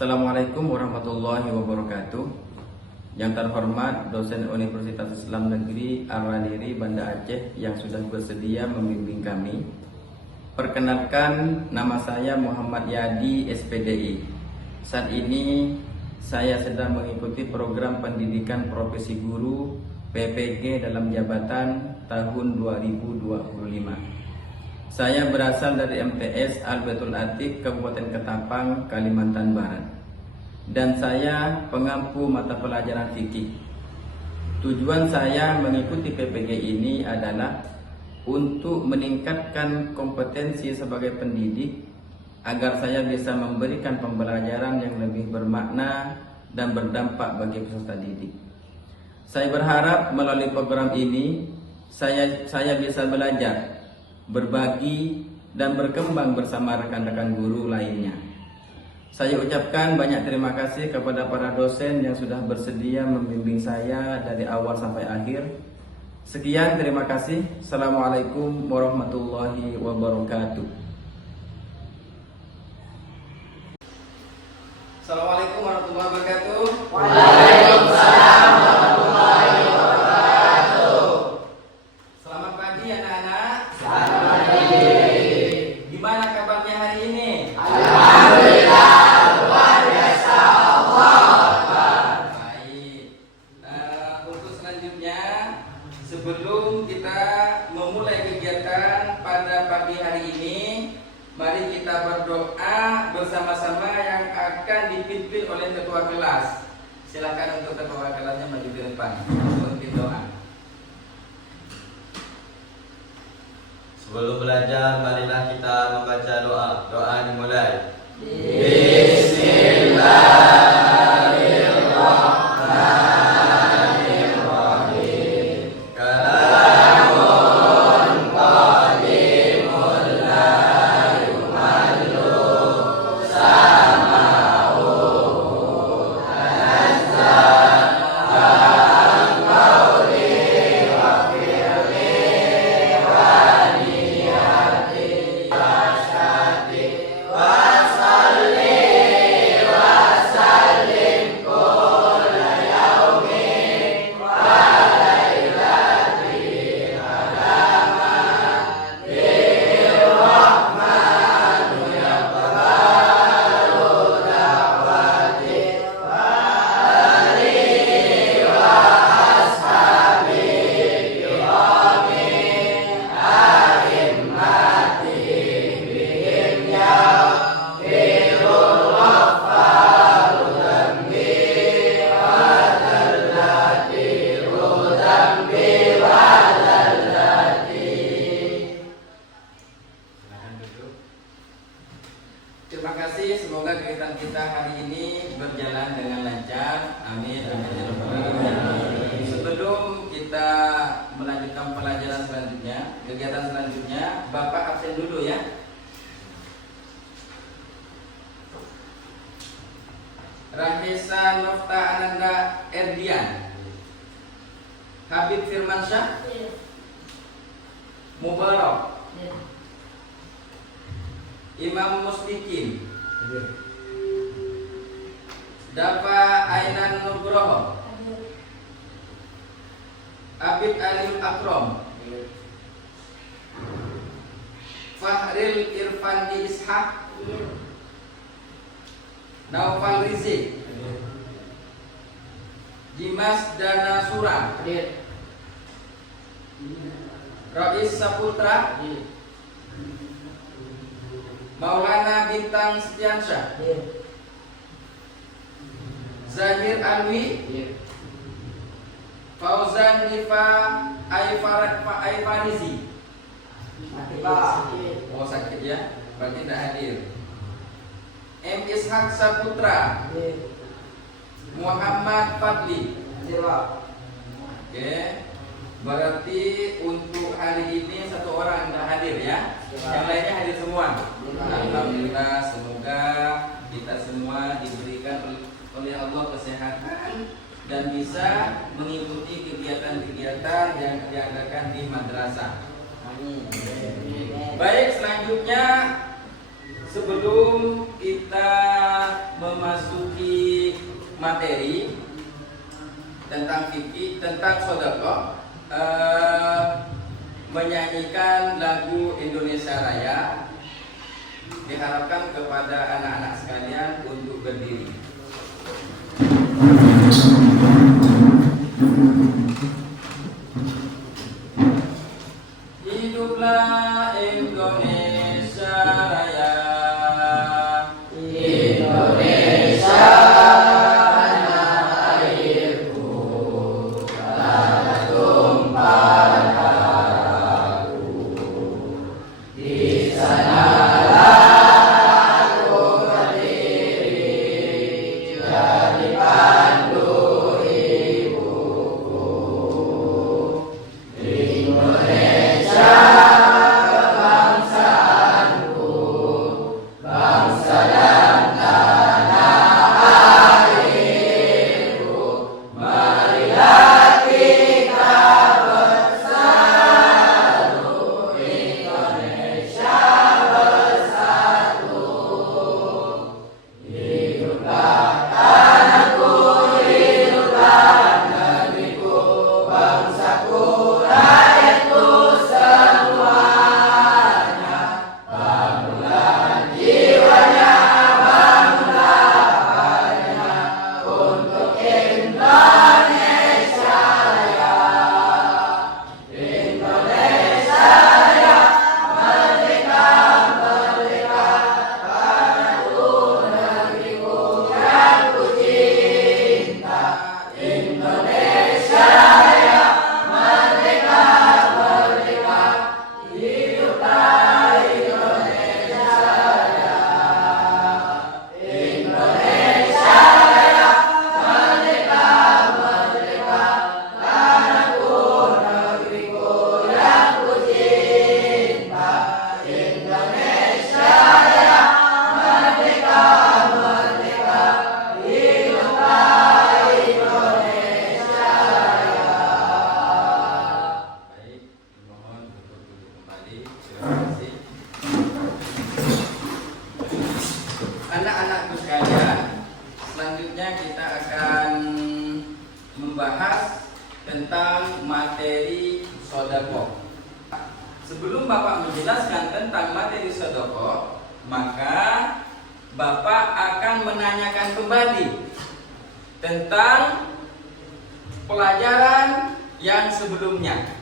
Assalamualaikum warahmatullahi wabarakatuh. Yang terhormat dosen Universitas Islam Negeri Al-Radiri Banda Aceh yang sudah bersedia membimbing kami. Perkenalkan, nama saya Muhammad Yadi, SPDI. Saat ini saya sedang mengikuti program pendidikan profesi guru PPG dalam jabatan tahun 2025. Saya berasal dari MTS Al-Baitul Atiq, Kabupaten Ketapang, Kalimantan Barat. Dan saya pengampu mata pelajaran fikih. Tujuan saya mengikuti PPG ini adalah untuk meningkatkan kompetensi sebagai pendidik agar saya bisa memberikan pembelajaran yang lebih bermakna dan berdampak bagi peserta didik. Saya berharap melalui program ini saya bisa belajar, berbagi, dan berkembang bersama rekan-rekan guru lainnya. Saya ucapkan banyak terima kasih kepada para dosen yang sudah bersedia membimbing saya dari awal sampai akhir. Sekian, terima kasih. Assalamualaikum warahmatullahi wabarakatuh. Assalamualaikum warahmatullahi wabarakatuh. Waalaikumsalam warahmatullahi wabarakatuh. Selamat pagi anak-anak. Selamat pagi. Gimana kabarnya hari ini? Alhamdulillah, luar biasa. Allah. Baik. Untuk selanjutnya, sebelum kita memulai kegiatan pada pagi hari ini, mari kita berdoa bersama-sama yang akan dipimpin oleh ketua kelas. Silakan untuk ketua kelasnya maju ke depan untuk doa. Sebelum belajar, marilah kita membaca doa. Doa dimulai. Bismillahirrahmanirrahim. Kalamun qadimul la yumallu sama'u tanazzal an qawli wa fi'li wa niyati wa syati wa salli wa sallim kulla yaumin wa lailati alamatir rahmanu yaqbalu da'wati wa alihi wa ashabi kiramin a'immati bihim yaghfirul ghafaru dhanbi wa zallati dhanbi wa zallati. Silakan duduk. Terima kasih. Semoga kegiatan kita hari ini berjalan dengan lancar. Amin. Amin ya rabbal alamin. Sebelum kita melanjutkan pelajaran selanjutnya, kegiatan selanjutnya, Bapak absen dulu ya. Rahesa Nofta Ananda Erdian, Habib Firmansyah, Mubarak, Imam Muslikin, Dafa Ainan Nugroho, Abid Aliul Akrom, Fahril Irfandi Ishak, Naufal Rizik, Dimas Dana Sura, Rais Saputra, Maulana Bintang Setiansyah, Zahir Alwi, Fauzan Nifa Aifarizi. Oh sakit ya, berarti tidak hadir. M. Ishak Saputra, Muhammad Fadli. Oke, berarti untuk hari ini satu orang tidak hadir ya. Yang lainnya hadir semua. Alhamdulillah, semoga kita semua diberikan oleh Allah kesehatan dan bisa mengikuti kegiatan-kegiatan yang diadakan di madrasah. Baik, selanjutnya sebelum kita memasuki materi tentang fikih, tentang sedekah, menyanyikan lagu Indonesia Raya. Diharapkan kepada anak-anak sekalian untuk berdiri. Hiduplah Indonesia Raya. Indonesia tanah airku, tanah tumpah darahku. Di sanalah aku berdiri, jadi pandu ibuku. Indonesia kebangsaanku, bangsa dan tanah airku. Marilah kita bersatu, Indonesia bersatu. Hiduplah tanahku, hiduplah negeriku, bangsaku, rakyatku semuanya. Bangunlah jiwanya, bangunlah hatinya untuk Indonesia Raya. Indonesia Raya, merdeka, merdeka, tanahku, negeriku yang ku cinta. Indonesia Raya, merdeka, merdeka, hiduplah Indonesia Raya. Indonesia Raya, merdeka, merdeka, tanahku, negeriku yang ku cinta. Indonesia Raya, merdeka, merdeka, hiduplah Indonesia Raya. Baik, mohon untuk duduk kembali. Terima kasih. Anak-anakku sekalian, selanjutnya kita akan membahas tentang materi sedekah. Sebelum Bapak menjelaskan tentang materi sedekah, maka Bapak akan menanyakan kembali tentang pelajaran yang sebelumnya.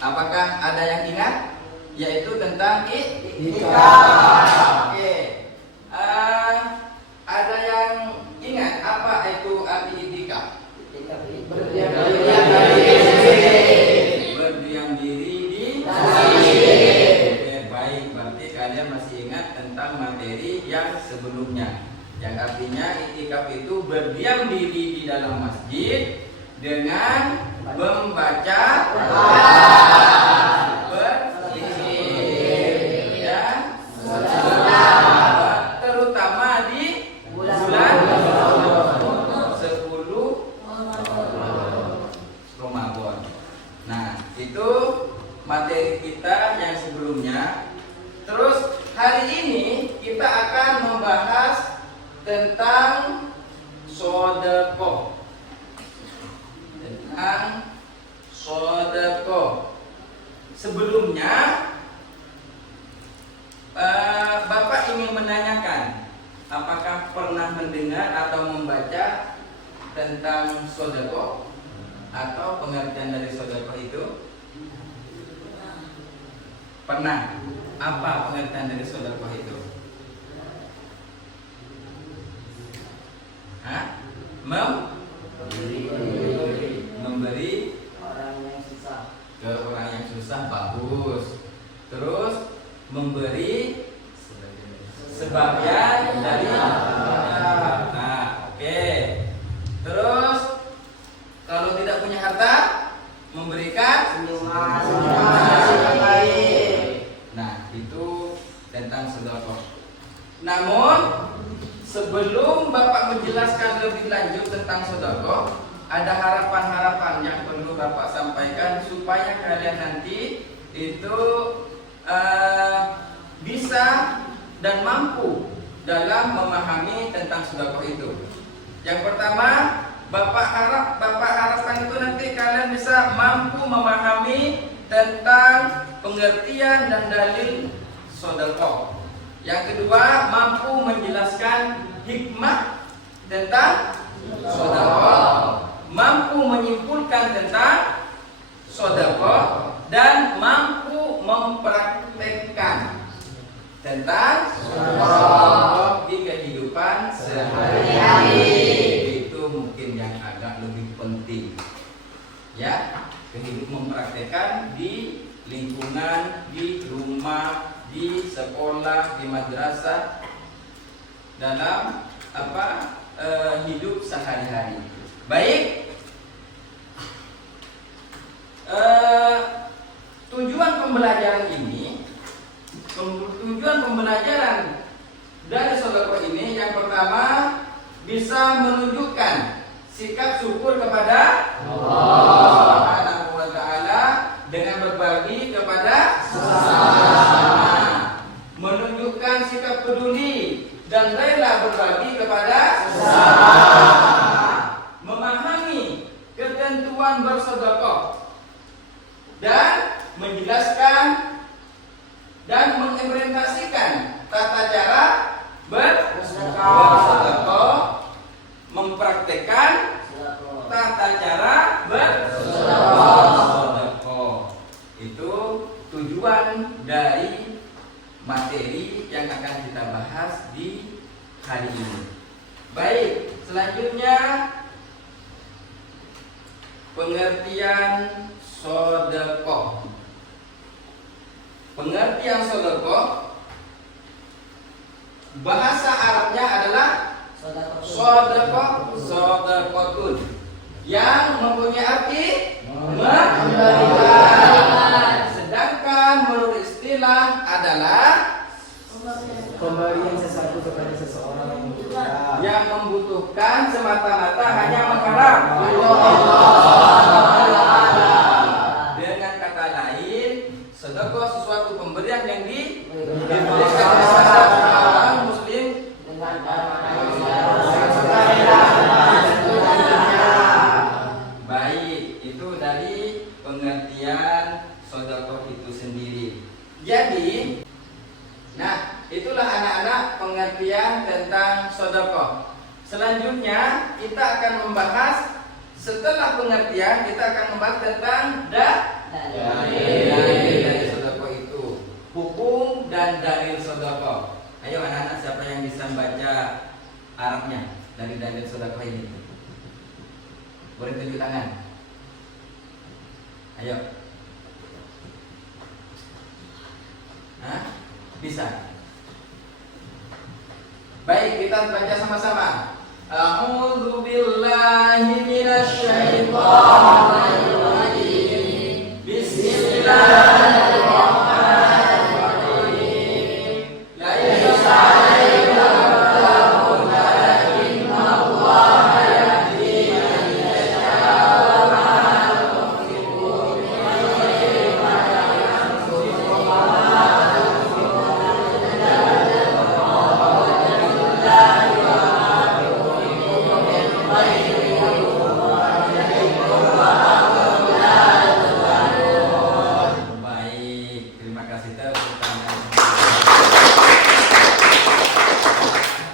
Apakah ada yang ingat? Yaitu tentang iktikaf. Oke. Ada yang ingat apa itu arti iktikaf? Berdiam diri di masjid. Oke, baik. Berarti kalian masih ingat tentang materi yang sebelumnya. Yang artinya iktikaf itu berdiam diri di dalam masjid dengan membaca berzikir, ya, terutama di bulan 10 Ramadan. Nah, itu materi kita yang sebelumnya. Terus hari ini kita akan membahas tentang sedekah. Tentang sedekah. Sebelumnya Bapak ingin menanyakan, apakah pernah mendengar atau membaca tentang sedekah atau pengertian dari sedekah itu? Pernah. Apa pengertian dari sedekah itu? Hah? Memberi ke orang yang susah, bagus. Terus memberi sebagian dari harta. Nah, oke. Terus kalau tidak punya harta, memberikan nah, itu tentang sedekah. Namun sebelum Bapak menjelaskan lebih lanjut tentang sedekah, ada harapan-harapan yang perlu Bapak sampaikan supaya kalian nanti itu bisa dan mampu dalam memahami tentang sedekah itu. Yang pertama, Bapak harapkan itu nanti kalian bisa mampu memahami tentang pengertian dan dalil sedekah. Yang kedua, mampu menjelaskan hikmah tentang sedekah, mampu menyimpulkan tentang sedekah, dan mampu mempraktekkan tentang sedekah di kehidupan sehari-hari. Itu mungkin yang agak lebih penting, ya, mempraktekkan di lingkungan, di rumah, di sekolah, di madrasah, dalam hidup sehari-hari. Baik, tujuan pembelajaran dari sedekah ini, yang pertama, bisa menunjukkan sikap syukur kepada Allah Subhanahu wa taala dengan berbagi kepada sesama, menunjukkan sikap peduli dan rela berbagi kepada sesama, memahami ketentuan bersedekah dan menjelaskan dan mengimplementasikan tata cara bersedekah, mempraktekkan tata cara bersedekah. Itu tujuan dari materi yang akan kita bahas di hari ini. Baik, selanjutnya pengertian sedekah. Pengertian sedekah, bahasa Arabnya adalah sedekatun, yang mempunyai arti memberikan. Sedangkan menurut istilah adalah pemberian sesuatu kepada seseorang yang membutuhkan semata-mata hanya mengharap dengan kata lain, sedekah sesuatu pemberian yang diberikan kepada orang muslim dengan baik. Itu dari pengertian sedekah itu sendiri. Jadi, nah, itulah anak-anak pengertian tentang sedekah. Selanjutnya kita akan membahas, setelah pengertian kita akan membahas tentang dalil dari sedekah itu, hukum dan dalil sedekah. Ayo anak-anak, siapa yang bisa baca Arabnya dari dalil sedekah ini? Boleh tunjuk tangan. Ayo. Hah? Bisa. Baik, kita baca sama-sama. A'udzu billahi minasy syaithanir rajim. Bismillahirrahmanirrahim. Laisa 'alaika walakin Allah yahdi man yasha wa ma tunfiqu min khairin baik, terima kasih tepuk tangan.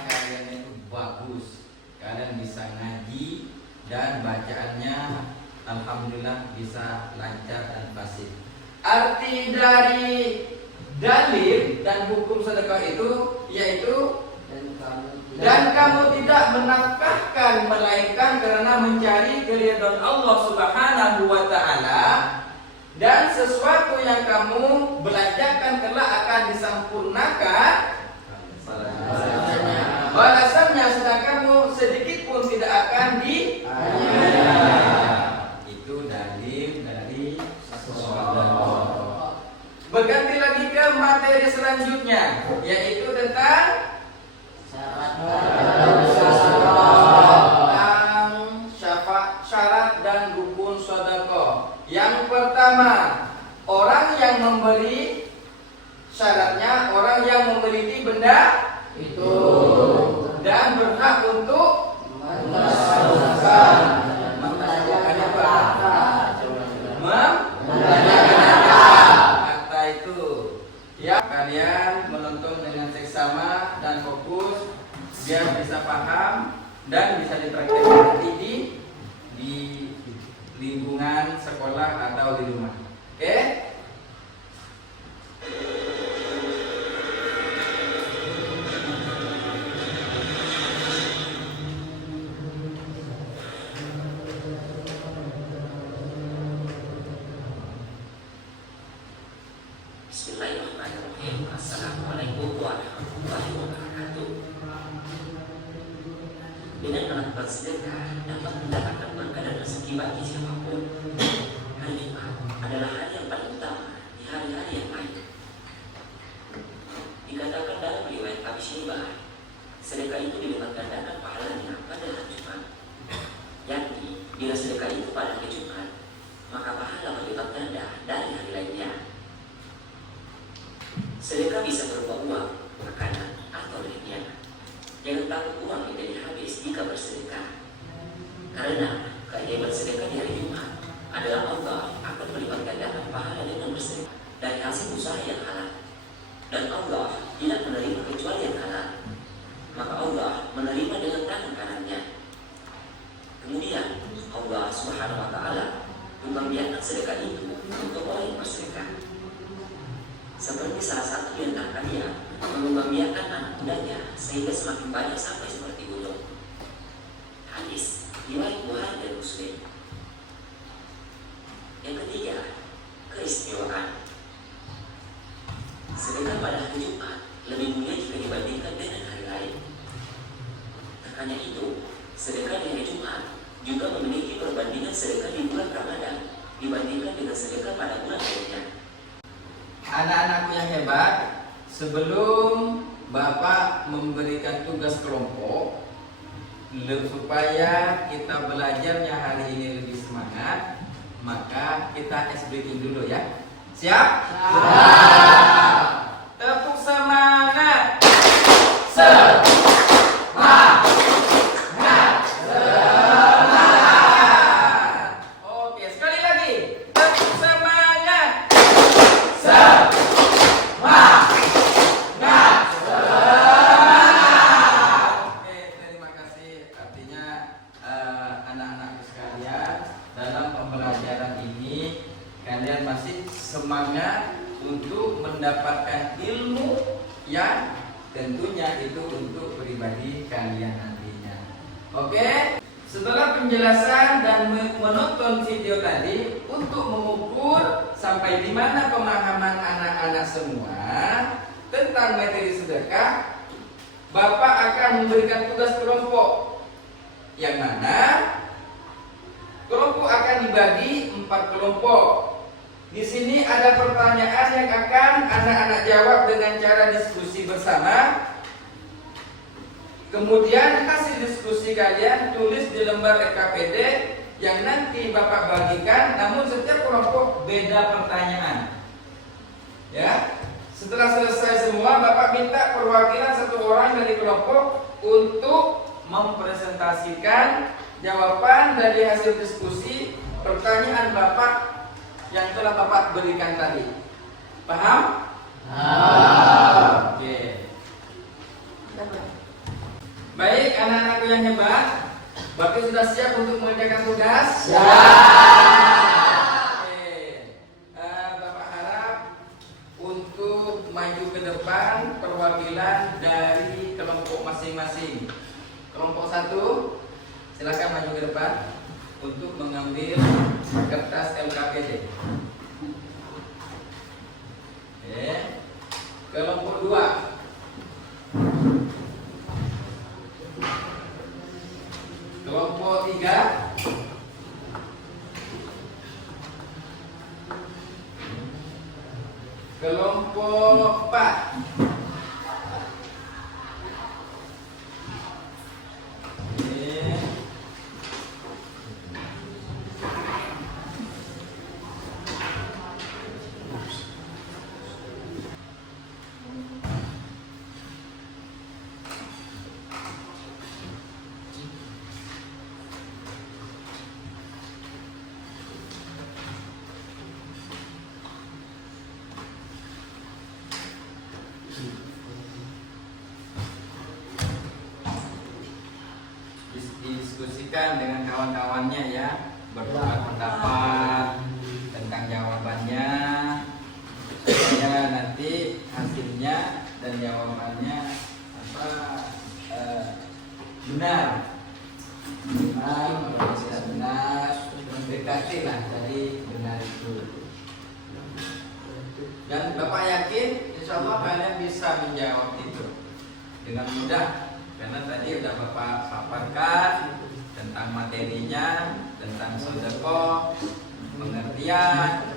Kalian itu bagus, kalian bisa ngaji dan bacaannya alhamdulillah bisa lancar dan fasih. Arti dari dalil dan hukum sedekah itu yaitu dan kamu tidak menafkahkan melainkan karena mencari keridhaan Allah Subhanahu wa taala, dan sesuatu yang kamu belanjakan kelak akan disempurnakan balasannya, sedang kamu sedikit pun tidak akan itu dalil dari sedekah. Berganti lagi ke materi selanjutnya, yaitu tentang syarat dan rukun sedekah. Yang pertama, orang yang memberi, syaratnya orang yang memiliki benda itu dan berhak untuk menentukan kata itu. Ya, kalian menonton dengan seksama dan fokus biar bisa paham dan bisa dipraktikkan nanti di lingkungan sekolah atau di rumah. Oke? Bismillahirrahmanirrahim. Assalamualaikum warahmatullahi wabarakatuh. Dengan melakukan sedekah dapat mendatangkan berkah dan rezeki bagi siapapun. Hari Jumat adalah hari yang paling utama di hari-hari yang lain. Dikatakan dalam riwayat Abi Syaibah, sedekah itu dilipat gandakan pahalanya pada hari Jumat. Yakni, bila sedekah itu pada hari Jumat, maka pahala berlipat ganda dari hari lainnya. Sedekah bisa berupa uang, makanan, atau lainnya. Jangan takut uang menjadi habis jika bersedekah. Karena keajaiban sedekah di hari Jumat adalah Allah akan melipat gandakan pahala dengan bersedekah dari hasil usaha yang halal. Dan Allah tidak menerima kecuali yang halal. Maka Allah menerima dengan tangan kanannya. Kemudian Allah Subhanahu wa Ta'ala membiarkan sedekah itu untuk orang yang bersedekah. Seperti salah satu di antara kalian mengembangbiakan anak mudanya sehingga semakin banyak sampai seperti gunung. Hadis riwayat Bukhari dan Muslim. Yang ketiga, keistimewaan. Sedekah pada hari Jumat lebih mulia jika dibandingkan dengan hari lain. Tak hanya itu, sedekah di hari Jumat juga memiliki perbandingan sedekah di bulan Ramadan dibandingkan dengan sedekah pada bulan lainnya. Anak-anakku yang hebat, sebelum Bapak memberikan tugas kelompok supaya kita belajarnya hari ini lebih semangat, maka kita ice breaking dulu ya. Siap? Siap. Tepuk semangat. Oke, sekali lagi. Tepuk semangat. Oke, terima kasih. Artinya anak-anakku sekalian, dalam pembelajaran ini kalian masih semangat untuk mendapatkan ilmu yang tentunya itu untuk pribadi kalian nantinya. Oke, setelah penjelasan dan menonton video tadi untuk mengukur sampai di mana pemahaman anak-anak semua tentang materi sedekah, Bapak akan memberikan tugas kelompok yang mana kelompok akan dibagi 4 kelompok. Di sini ada pertanyaan yang akan anak-anak jawab dengan cara diskusi bersama. Kemudian hasil diskusi kalian tulis di lembar RKPD yang nanti Bapak bagikan, namun setiap kelompok beda pertanyaan. Ya, setelah selesai semua, Bapak minta perwakilan 1 orang dari kelompok untuk mempresentasikan jawaban dari hasil diskusi pertanyaan Bapak yang telah Bapak berikan tadi. Paham? Oke. Baik, anak-anakku yang hebat, Bapak sudah siap untuk mengerjakan tugas? Oke. Bapak harap untuk maju ke depan perwakilan dari kelompok masing-masing. Kelompok 1, silakan maju ke depan untuk mengambil kertas LKPD. Oke. Kelompok 2, kelompok 3, kelompok 4, diskusikan dengan kawan-kawannya ya, bertukar pendapat tentang jawabannya supaya nanti hasilnya dan jawabannya benar, kalau tidak benar mendekati lah dari benar itu. Dan Bapak yakin insya Allah kalian bisa menjawab itu dengan mudah, karena tadi udah Bapak paparkan tentang materinya, tentang sedekah, pengertian,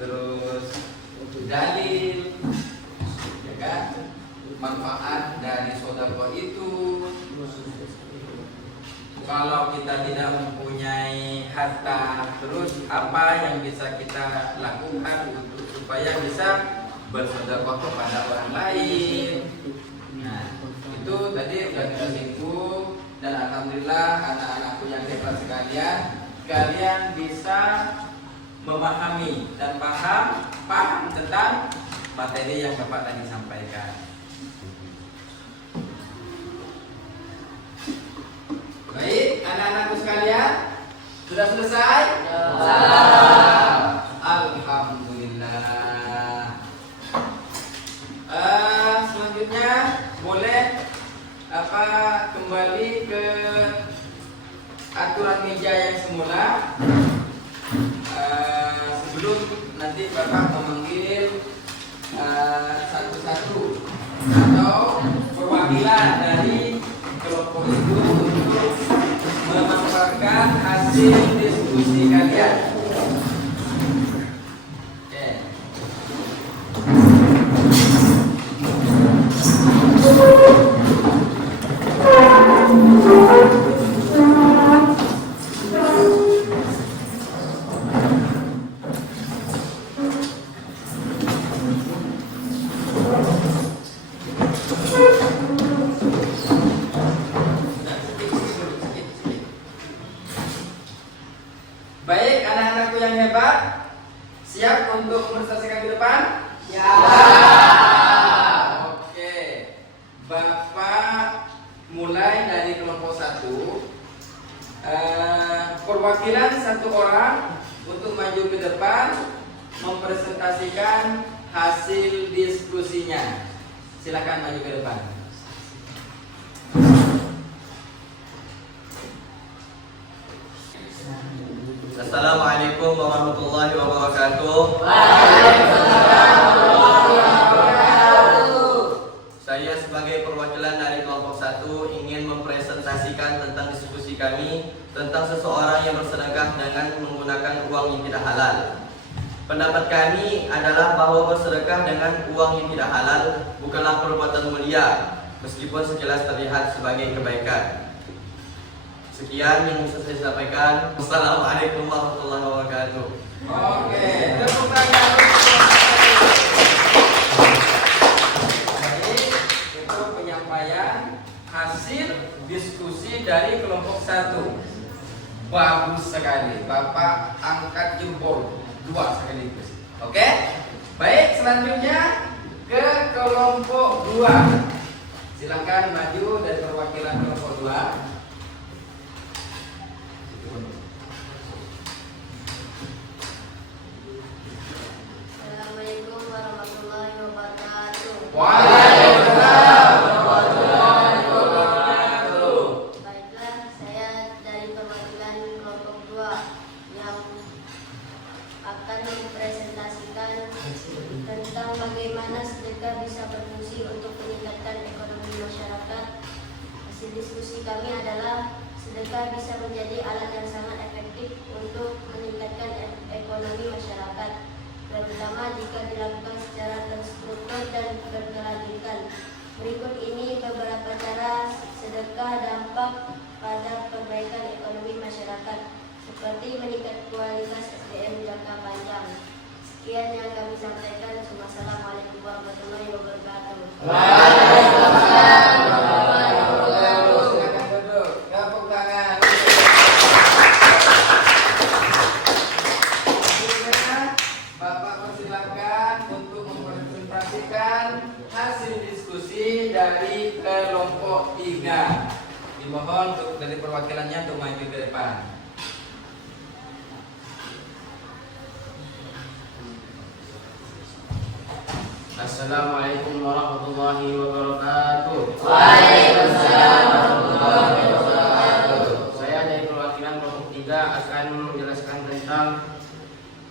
terus dalil, ya kan, manfaat dari sedekah itu. Kalau kita tidak mempunyai harta, terus apa yang bisa kita lakukan untuk supaya bisa bersedekah kepada orang lain. Nah, itu tadi sudah kita singgung, dan alhamdulillah anak-anakku yang hebat sekalian, kalian bisa memahami dan paham tentang materi yang Bapak tadi sampaikan. Baik, anak-anakku sekalian, sudah selesai? Alhamdulillah. Selanjutnya boleh kembali ke aturan meja yang semula. Sebelum nanti Bapak memanggil satu-satu atau perwakilan dari kelompok itu untuk memaparkan hasil diskusi kalian. Baik, anak-anakku yang hebat, siap untuk merealisasikan ke depan? Ya. Oke, Bapak mulai dari kelompok 1. Perwakilan satu orang untuk maju ke depan mempresentasikan hasil diskusinya. Silakan maju ke depan. Assalamualaikum warahmatullahi wabarakatuh. Saya sebagai perwakilan dari kelompok 1 ingin mempresentasikan tentang diskusi kami tentang seseorang yang bersedekah dengan menggunakan uang yang tidak halal. Pendapat kami adalah bahwa bersedekah dengan uang yang tidak halal bukanlah perbuatan mulia, meskipun sekilas terlihat sebagai kebaikan. Sekian yang bisa saya sampaikan. Wassalamualaikum warahmatullahi wabarakatuh. Oke, tepuk tangan. Baik, itu penyampaian hasil diskusi dari kelompok 1. Bagus sekali, Bapak angkat jempol 2 sekaligus. Oke, baik, selanjutnya ke kelompok 2. Silakan maju dari perwakilan kelompok 2. Assalamualaikum warahmatullahi wabarakatuh. Waalaikumsalam warahmatullahi wabarakatuh. Baiklah, saya dari perwakilan kelompok 2 yang akan mempresentasikan tentang bagaimana sedekah bisa berfungsi untuk meningkatkan ekonomi masyarakat. Hasil diskusi kami adalah sedekah bisa menjadi alat yang sangat efektif untuk meningkatkan ekonomi masyarakat, terutama jika dilakukan secara terstruktur dan berkelanjutan. Berikut ini beberapa cara sedekah dampak pada perbaikan ekonomi masyarakat, seperti meningkat kualitas SDM jangka panjang. Sekian yang kami sampaikan. Wassalamualaikum warahmatullahi wabarakatuh. Waalaikumsalam warahmatullahi wabarakatuh. Silakan duduk. Tepuk tangan. Bapak persilakan untuk mempresentasikan hasil diskusi dari kelompok 3. Dimohon untuk dari perwakilannya untuk maju ke depan. Assalamualaikum warahmatullahi wabarakatuh. Waalaikumsalam warahmatullahi wabarakatuh. Saya dari perwakilan kelompok 3 akan menjelaskan tentang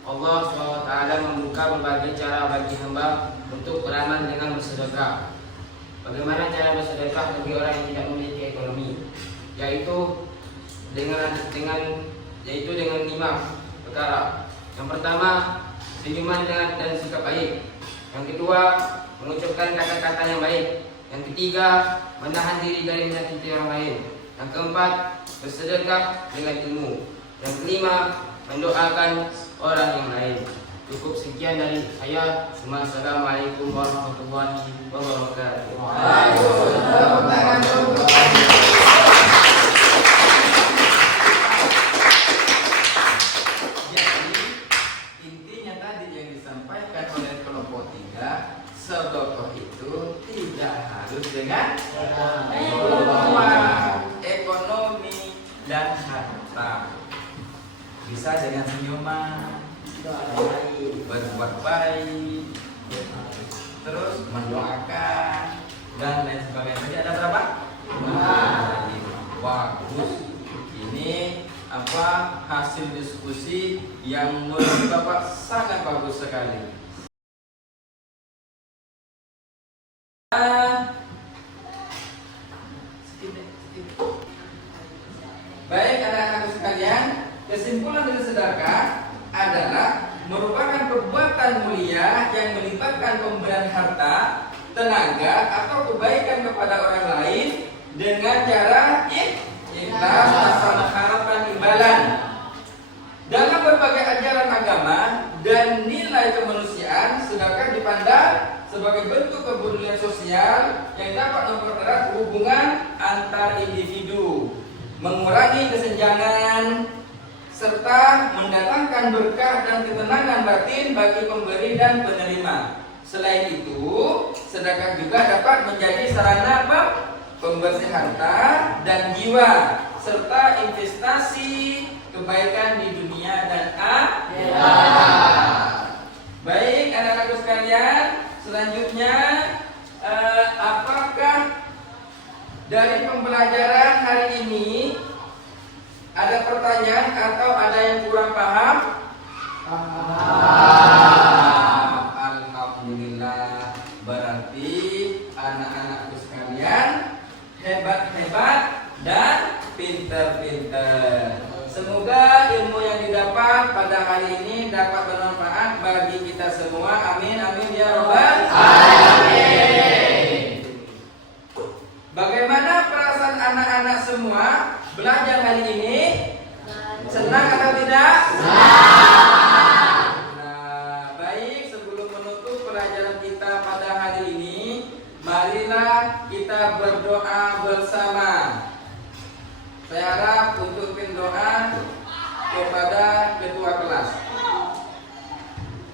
Allah SWT membuka berbagai cara bagi hamba untuk beramal dengan bersedekah. Bagaimana cara bersedekah bagi orang yang tidak memiliki ekonomi? Yaitu dengan 5 perkara. Yang pertama, senyuman dan sikap baik. Yang kedua, mengucapkan kata-kata yang baik. Yang ketiga, menahan diri dari menyakiti orang lain. Yang keempat, bersedekah dengan ilmu. Yang kelima, mendoakan orang yang lain. Cukup sekian dari saya. Assalamualaikum warahmatullahi wabarakatuh. Jadi intinya tadi yang disampaikan oleh kelompok 3, sedekah itu tidak harus dengan ekonomi dan harta. Bisa dengan senyuman, berbuat baik, terus mendoakan dan lain sebagainya. Jadi ada berapa? 5. Bagus. Ini hasil diskusi yang menurut Bapak sangat bagus sekali. Baik anak-anakku sekalian, kesimpulan dari sedekah adalah merupakan perbuatan mulia yang melibatkan pemberian harta, tenaga atau kebaikan kepada orang lain dengan cara ikhlas tanpa mengharapkan imbalan. Dalam berbagai ajaran agama dan nilai kemanusiaan, sedekah dipandang sebagai bentuk kepedulian sosial yang dapat mempererat hubungan antar individu, mengurangi kesenjangan, serta mendatangkan berkah dan ketenangan batin bagi pemberi dan penerima. Selain itu, sedekah juga dapat menjadi sarana pembersih harta dan jiwa, serta investasi kebaikan di dunia dan akhirat. Baik anak-anakku sekalian, selanjutnya apakah dari pembelajaran hari ini ada pertanyaan atau ada yang kurang paham? Alhamdulillah, berarti anak-anakku sekalian hebat-hebat dan pintar-pintar. Semoga ilmu yang didapat pada hari ini dapat bermanfaat bagi kita semua. Amin amin ya robbal alamin. Bagaimana perasaan anak-anak semua belajar hari ini? Senang atau tidak? Nah, baik, sebelum menutup pelajaran kita pada hari ini, marilah kita berdoa bersama. Saya harap untuk doa kepada ketua kelas.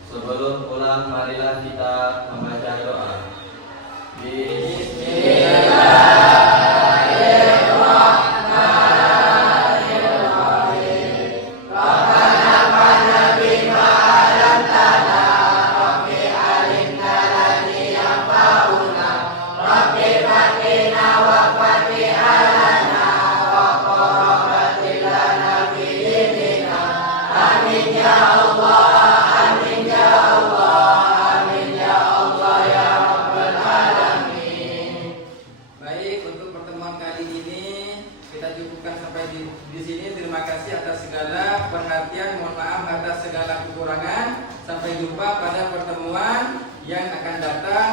Sebelum pulang, marilah kita membaca doa. Baik, untuk pertemuan kali ini kita cukupkan sampai di sini. Terima kasih atas segala perhatian. Mohon maaf atas segala kekurangan. Sampai jumpa pada pertemuan yang akan datang.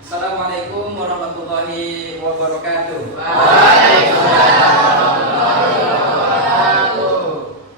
Assalamualaikum warahmatullahi wabarakatuh. Waalaikumsalam.